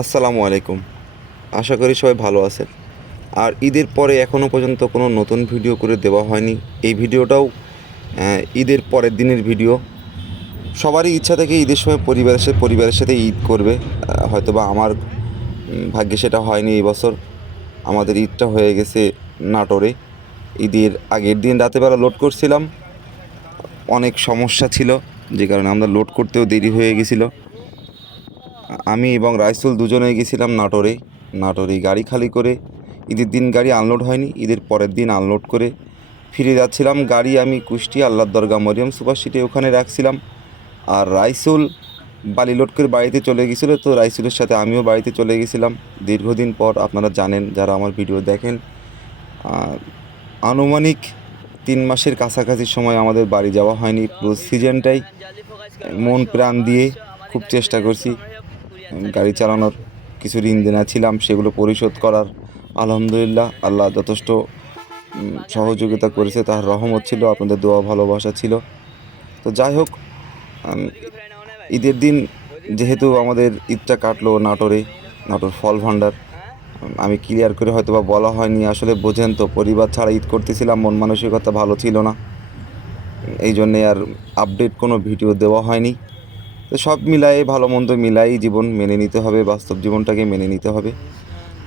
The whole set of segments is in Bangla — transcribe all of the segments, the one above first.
আসসালামু আলাইকুম। আশা করি সবাই ভালো আছেন। আর ঈদের পরে এখনও পর্যন্ত কোনো নতুন ভিডিও করে দেওয়া হয়নি। এই ভিডিওটাও ঈদের পরের দিনের ভিডিও। সবারই ইচ্ছা থাকে ঈদের সময় পরিবারের সাথে পরিবারের সাথে ঈদ করবে। হয়তোবা আমার ভাগ্যে সেটা হয়নি এই বছর। আমাদের ঈদটা হয়ে গেছে নাটোরে। ঈদের আগের দিন রাতেবেলা লোড করছিলাম। অনেক সমস্যা ছিল, যে কারণে আমরা লোড করতেও দেরি হয়ে গেছিল। আমি এবং রাইসুল দুজনে গেছিলাম নাটোরে। নাটোরে গাড়ি খালি করে। ঈদের দিন গাড়ি আনলোড হয়নি। ঈদের পরের দিন আনলোড করে ফিরে যাচ্ছিলাম গাড়ি আমি কুষ্টি আল্লাহ দরগা মরিয়ম সুপার সিটি ওখানে রাখছিলাম। আর রাইসুল বালি লোড করে বাড়িতে চলে গেছিল। তো রাইসুলের সাথে আমিও বাড়িতে চলে গেছিলাম। দীর্ঘদিন পর আপনারা জানেন, যারা আমার ভিডিও দেখেন আনুমানিক তিন মাসের কাছাকাছি সময় আমাদের বাড়ি যাওয়া হয়নি। পুরো সিজনটাই মন প্রাণ দিয়ে খুব চেষ্টা করছি। গাড়ি চালানোর কিছু ঋণ দেনা ছিলাম, সেগুলো পরিশোধ করার আলহামদুলিল্লাহ আল্লাহ যথেষ্ট সহযোগিতা করেছে, তার রহমত ছিল, আপনাদের দোয়া ভালোবাসা ছিল। তো যাই হোক ঈদের দিন যেহেতু আমাদের ঈদটা কাটলো নাটোরে, নাটোর ফল ভাণ্ডার আমি ক্লিয়ার করে হয়তো বা বলা হয়নি, আসলে বোঝেন তো, পরিবার ছাড়া ঈদ করতেছিলাম, মন মানসিকতা ভালো ছিল না। এই জন্যে আর আপডেট কোনো ভিডিও দেওয়া হয়নি। তো সব মিলাই ভালো মন্দ মিলাই জীবন মেনে নিতে হবে, বাস্তব জীবনটাকে মেনে নিতে হবে।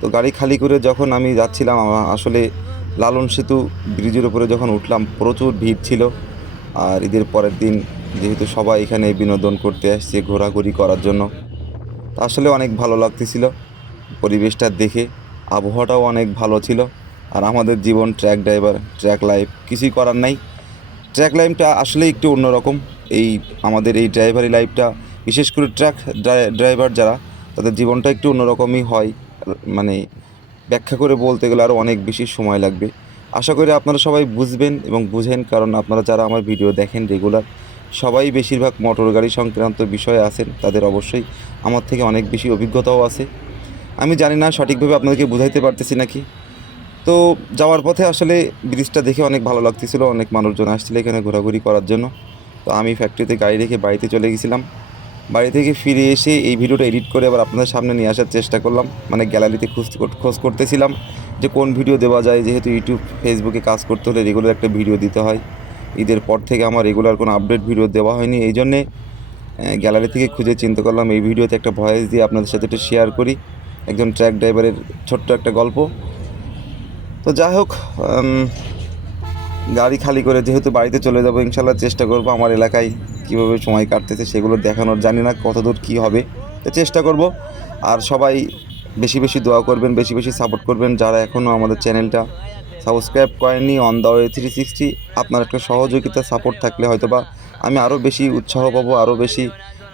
তো গাড়ি খালি করে যখন আমি যাচ্ছিলাম আসলে লালন সেতু ব্রিজের উপরে যখন উঠলাম, প্রচুর ভিড় ছিল। আর ঈদের পরের দিন যেহেতু সবাই এখানে বিনোদন করতে আসছে, ঘোরাঘুরি করার জন্য, তো আসলে অনেক ভালো লাগতেছিল। পরিবেশটা দেখে আবহাওয়াটাও অনেক ভালো ছিল। আর আমাদের জীবন, ট্র্যাক ড্রাইভার, ট্র্যাক লাইফ কিছুই করার নাই। ট্র্যাক লাইফটা আসলে একটু অন্যরকম। এই আমাদের এই ড্রাইভারি লাইফটা, বিশেষ করে ট্র্যাক ড্রাইভার যারা, তাদের জীবনটা একটু অন্যরকমই হয়। মানে ব্যাখ্যা করে বলতে গেলে আরও অনেক বেশি সময় লাগবে। আশা করি আপনারা সবাই বুঝবেন এবং বুঝেন, কারণ আপনারা যারা আমার ভিডিও দেখেন রেগুলার, সবাই বেশিরভাগ মোটর গাড়ি সংক্রান্ত বিষয়ে আছেন, তাদের অবশ্যই আমার থেকে অনেক বেশি অভিজ্ঞতাও আছে। আমি জানি না সঠিকভাবে আপনাদেরকে বুঝাইতে পারতেছি নাকি? তো যাওয়ার পথে আসলে ব্রিজটা দেখে অনেক ভালো লাগতেছিল, অনেক মানুষজন আসছিল এখানে ঘোরাঘুরি করার জন্য। তো আমি ফ্যাক্টরিতে গাড়ি রেখে বাড়িতে চলে গেছিলাম। বাড়ি থেকে ফিরে এসে এই ভিডিওটা এডিট করে আবার আপনাদের সামনে নিয়ে আসার চেষ্টা করলাম। মানে গ্যালারিতে খোঁজ খোঁজ করতেছিলাম যে কোন ভিডিও দেওয়া যায়। যেহেতু ইউটিউব ফেসবুকে কাজ করতে হলে রেগুলার একটা ভিডিও দিতে হয়। ঈদের পর থেকে আমার রেগুলার কোনো আপডেট ভিডিও দেওয়া হয়নি। এই জন্যে গ্যালারি থেকে খুঁজে চিন্তা করলাম, এই ভিডিওতে একটা ভয়েস দিয়ে আপনাদের সাথে একটু শেয়ার করি। একজন ট্র্যাক ড্রাইভারের ছোট্ট একটা গল্প। তো যাই হোক গাড়ি খালি করে যেহেতু বাড়িতে চলে যাব, ইনশাল্লাহ চেষ্টা করব আমার এলাকায় কীভাবে সময় কাটতেছে সেগুলো দেখানোর। জানি না কতদূর কী হবে, তো চেষ্টা করব। আর সবাই বেশি বেশি দোয়া করবেন, বেশি বেশি সাপোর্ট করবেন। যারা এখনও আমাদের চ্যানেলটা সাবস্ক্রাইব করেননি on the way three sixty আপনার একটা সহযোগিতা সাপোর্ট থাকলে হয়তো বা আমি আরও বেশি উৎসাহ পাবো আরও বেশি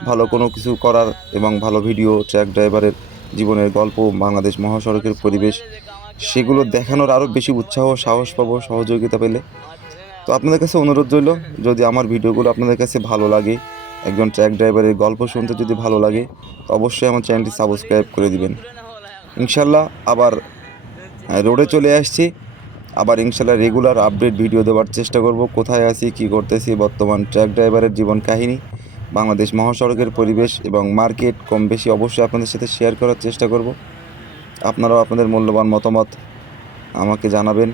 ভালো কোনো কিছু করার এবং ভালো ভিডিও ট্র্যাক ড্রাইভারের জীবনের গল্প, বাংলাদেশ মহাসড়কের পরিবেশ সেগুলো দেখানোর আরও বেশি উৎসাহ, সাহস পাবো, সহযোগিতা পেলে। তো আপনাদের কাছে অনুরোধ রইল, যদি আমার ভিডিওগুলো আপনাদের কাছে ভালো লাগে, একজন ট্র্যাক ড্রাইভারের গল্প শুনতে যদি ভালো লাগে, তো অবশ্যই আমার চ্যানেলটি সাবস্ক্রাইব করে দিবেন। ইনশাল্লাহ আবার রোডে চলে আসছি। আবার ইনশাল্লাহ রেগুলার আপডেট ভিডিও দেওয়ার চেষ্টা করব, কোথায় আছি, কি করতেছি, বর্তমান ট্র্যাক ড্রাইভারের জীবন কাহিনী, বাংলাদেশ মহাসড়কের পরিবেশ এবং মার্কেট কম বেশি অবশ্যই আপনাদের সাথে শেয়ার করার চেষ্টা করব। আপনারাও আপনাদের মূল্যবান মতামত আমাকে জানাবেন,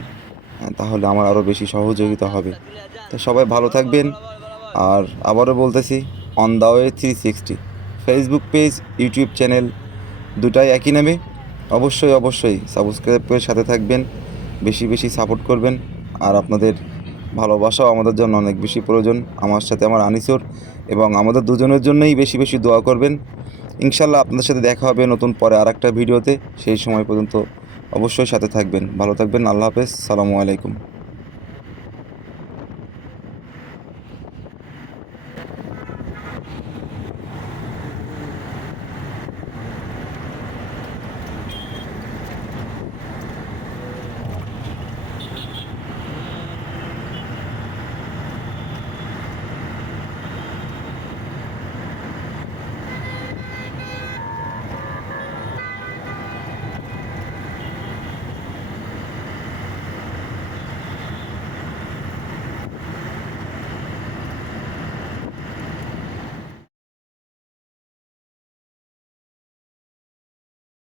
তাহলে আমার আরও বেশি সহযোগিতা হবে। তো সবাই ভালো থাকবেন, আর আবারও বলতেছি on the way three sixty Facebook page YouTube channel দুটাই একই নামে। অবশ্যই অবশ্যই সাবস্ক্রাইব করে সাথে থাকবেন, বেশি বেশি সাপোর্ট করবেন, আর আপনাদের ভালোবাসাও আমাদের জন্য অনেক বেশি প্রয়োজন। আমার সাথে আমার আনিসুর এবং আমাদের দুজনের জন্যই বেশি বেশি দোয়া করবেন। ইনশাল্লাহ আপনাদের সাথে দেখা হবে নতুন পরে আর ভিডিওতে। সেই সময় পর্যন্ত অবশ্যই সাথে থাকবেন। ভালো থাকবেন। আল্লাহ হাফেজ। সালামু আলাইকুম।